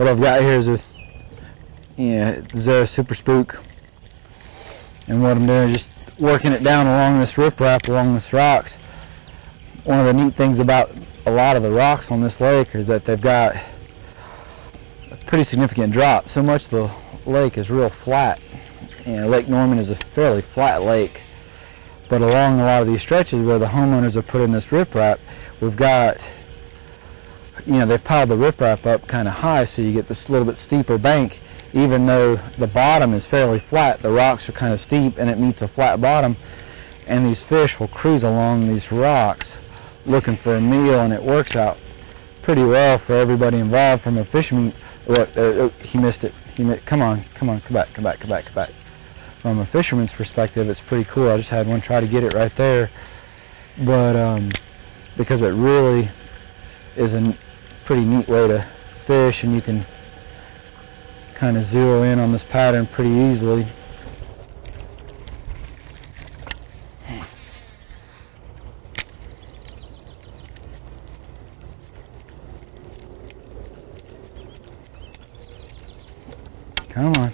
what I've got here is a Zara Super Spook, and what I'm doing is just working it down along this riprap, along this rocks. One of the neat things about a lot of the rocks on this lake is that they've got a pretty significant drop. So much of the lake is real flat. Lake Norman is a fairly flat lake, but along a lot of these stretches where the homeowners have put in this riprap, we've got, they've piled the riprap up kind of high, so you get this little bit steeper bank. Even though the bottom is fairly flat, the rocks are kind of steep and it meets a flat bottom, and these fish will cruise along these rocks looking for a meal, and it works out pretty well for everybody involved. From a fisherman, look, he missed it. Come on, come back. From a fisherman's perspective, it's pretty cool. I just had one try to get it right there, but because it really is a pretty neat way to fish, and you can kind of zero in on this pattern pretty easily. Come on,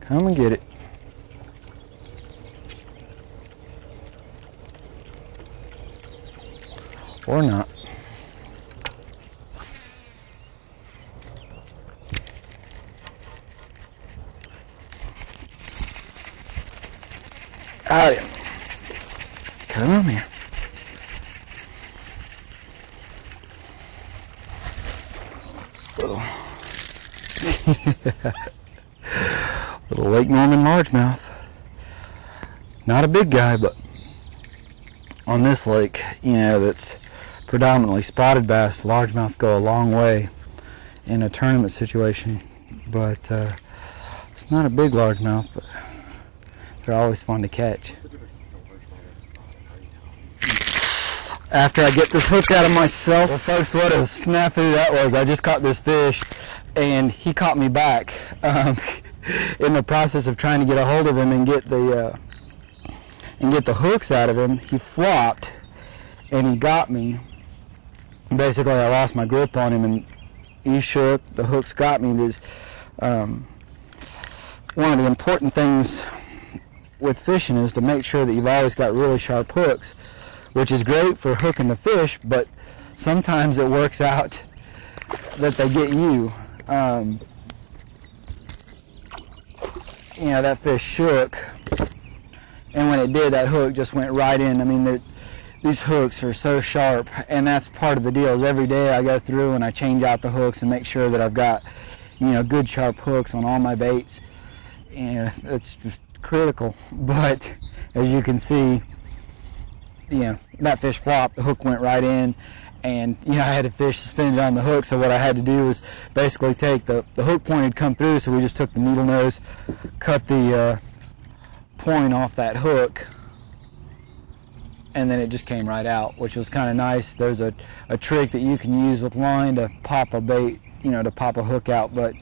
come and get it. Or not. Out here. Come here. Little Lake Norman largemouth. Not a big guy, but on this lake, that's predominantly spotted bass, largemouth go a long way in a tournament situation. But it's not a big largemouth, but they're always fun to catch. After I get this hook out of myself, well, folks, what a snafu that was. I just caught this fish, and he caught me back. In the process of trying to get a hold of him and get the hooks out of him, he flopped, and he got me. Basically, I lost my grip on him, and he shook. The hooks got me. One of the important things with fishing is to make sure that you've always got really sharp hooks, which is great for hooking the fish, but sometimes it works out that they get you. That fish shook, and when it did, that hook just went right in. I mean, these hooks are so sharp, and that's part of the deal. Is every day I go through and I change out the hooks and make sure that I've got, good sharp hooks on all my baits. It's just critical. But as you can see, that fish flopped, the hook went right in, and I had a fish suspended on the hook, so what I had to do was basically take the hook point had come through, so we just took the needle nose, cut the point off that hook, and then it just came right out, which was kind of nice. There's a trick that you can use with line to pop a bait, to pop a hook out, but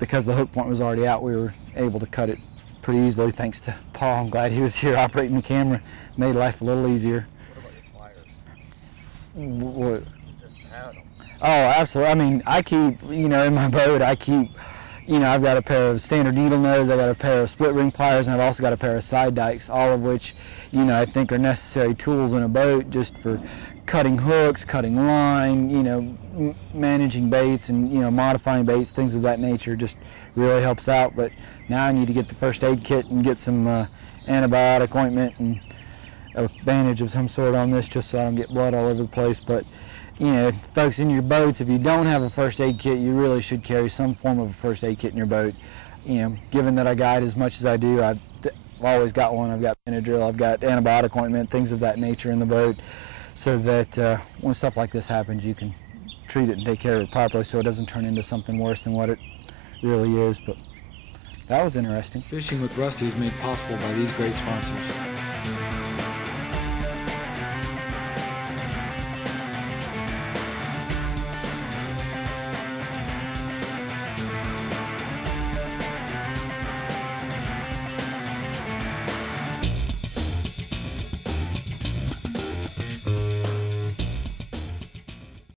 because the hook point was already out, we were able to cut it pretty easily thanks to Paul. I'm glad he was here operating the camera. Made life a little easier. What about your pliers? What? Just had them. Oh, absolutely. I mean, I keep, in my boat, I've got a pair of standard needle nose, I've got a pair of split ring pliers, and I've also got a pair of side dikes, all of which, I think are necessary tools in a boat just for cutting hooks, cutting line, managing baits and, modifying baits, things of that nature just really helps out. But now I need to get the first aid kit and get some antibiotic ointment and a bandage of some sort on this just so I don't get blood all over the place. But folks, in your boats, if you don't have a first aid kit, you really should carry some form of a first aid kit in your boat. Given that I guide as much as I do, I've always got one. I've got Benadryl, I've got antibiotic ointment, things of that nature in the boat, so that when stuff like this happens, you can treat it and take care of it properly so it doesn't turn into something worse than what it really is. But that was interesting. Fishing with Rusty is made possible by these great sponsors.